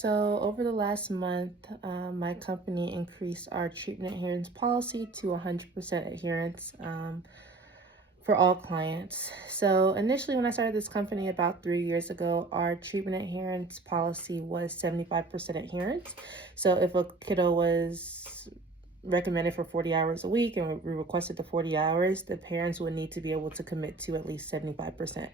So, over the last month, my company increased our treatment adherence policy to 100% adherence for all clients. So, initially, when I started this company about 3 years ago, our treatment adherence policy was 75% adherence. So, if a kiddo was recommended for 40 hours a week and we requested the 40 hours, the parents would need to be able to commit to at least 75%,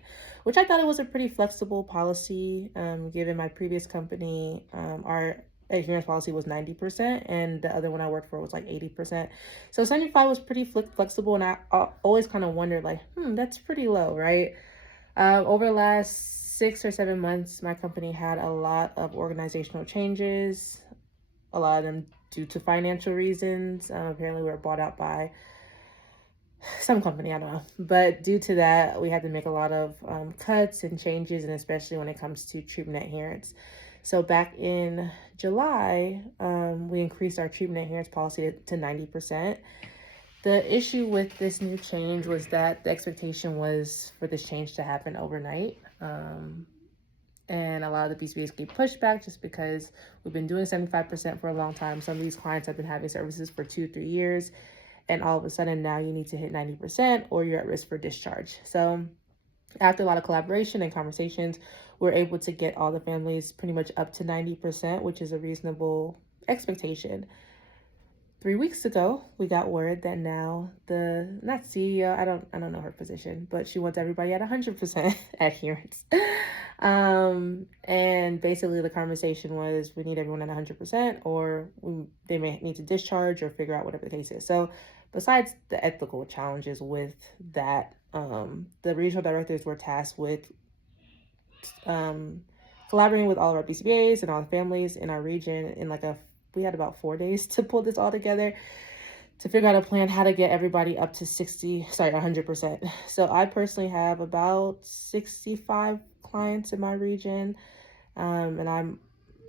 which I thought it was a pretty flexible policy. Given my previous company, our adherence policy was 90% and the other one I worked for was like 80%. So 75 was pretty flexible, and I always kind of wondered like, that's pretty low, right? Over the last 6 or 7 months, my company had a lot of organizational changes, a lot of them due to financial reasons. Apparently, we were bought out by some company, I don't know. But due to that, we had to make a lot of cuts and changes, and especially when it comes to treatment adherence. So back in July, we increased our treatment adherence policy to 90%. The issue with this new change was that the expectation was for this change to happen overnight. And a lot of the BCBAs get pushed back just because we've been doing 75% for a long time. Some of these clients have been having services for 2-3 years, and all of a sudden now you need to hit 90% or you're at risk for discharge. So after a lot of collaboration and conversations, we're able to get all the families pretty much up to 90%, which is a reasonable expectation. 3 weeks ago, we got word that now the not CEO, I don't know her position, but she wants everybody at 100% adherence. And basically the conversation was we need everyone at 100% or they may need to discharge or figure out whatever the case is. So besides the ethical challenges with that, the regional directors were tasked with collaborating with all of our BCBAs and all the families in our region in we had about 4 days to pull this all together to figure out a plan how to get everybody up to 100%. So I personally have about 65 clients in my region, and I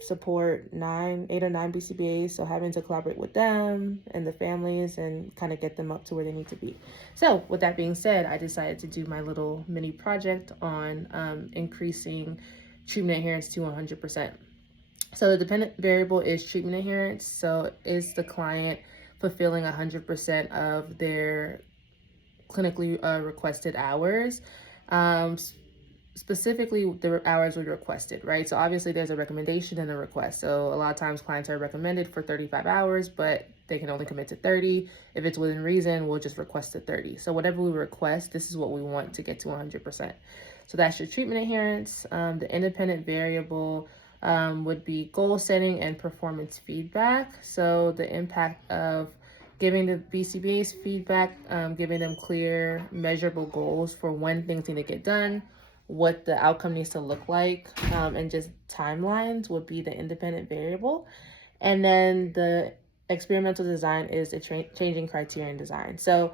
support 8 or 9 BCBAs. So having to collaborate with them and the families and kind of get them up to where they need to be. So with that being said, I decided to do my little mini project on increasing treatment adherence to 100%. So the dependent variable is treatment adherence. So is the client fulfilling 100% of their clinically requested hours? Specifically the hours we requested, right? So obviously there's a recommendation and a request. So a lot of times clients are recommended for 35 hours, but they can only commit to 30. If it's within reason, we'll just request the 30. So whatever we request, this is what we want to get to 100%. So that's your treatment adherence. The independent variable would be goal setting and performance feedback. So the impact of giving the BCBA's feedback, giving them clear, measurable goals for when things need to get done, what the outcome needs to look like, and just timelines would be the independent variable. And then the experimental design is a changing criterion design. So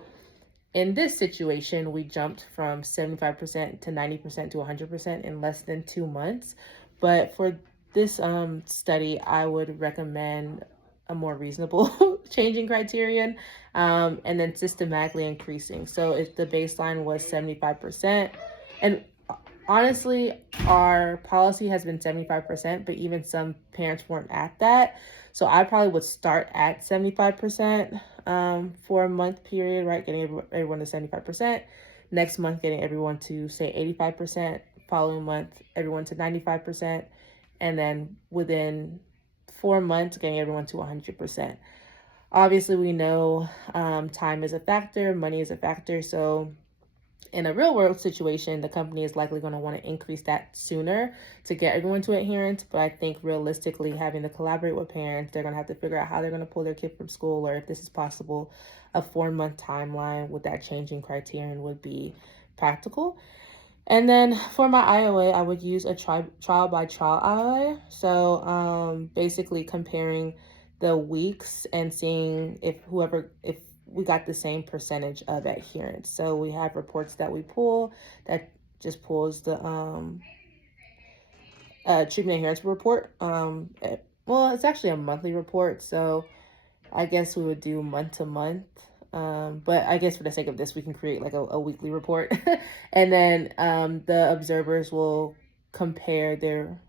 in this situation, we jumped from 75% to 90% to 100% in less than 2 months. But for this study, I would recommend a more reasonable changing criterion, and then systematically increasing. So if the baseline was 75%, and honestly, our policy has been 75%, but even some parents weren't at that. So I probably would start at 75% for a month period, right? Getting everyone to 75%. Next month, getting everyone to say 85%. Following month, everyone to 95%. And then within 4 months, getting everyone to 100%. Obviously, we know time is a factor, money is a factor. So in a real world situation, the company is likely going to want to increase that sooner to get everyone to adherence. But I think realistically, having to collaborate with parents, they're going to have to figure out how they're going to pull their kid from school, or if this is possible, a 4-month timeline with that changing criterion would be practical. And then for my IOA, I would use a trial by trial IOA. So basically comparing the weeks and seeing if we got the same percentage of adherence. So we have reports that we pull that just pulls the treatment adherence report. Well, it's actually a monthly report, so I guess we would do month to month. But I guess for the sake of this, we can create like a weekly report. And then the observers will compare their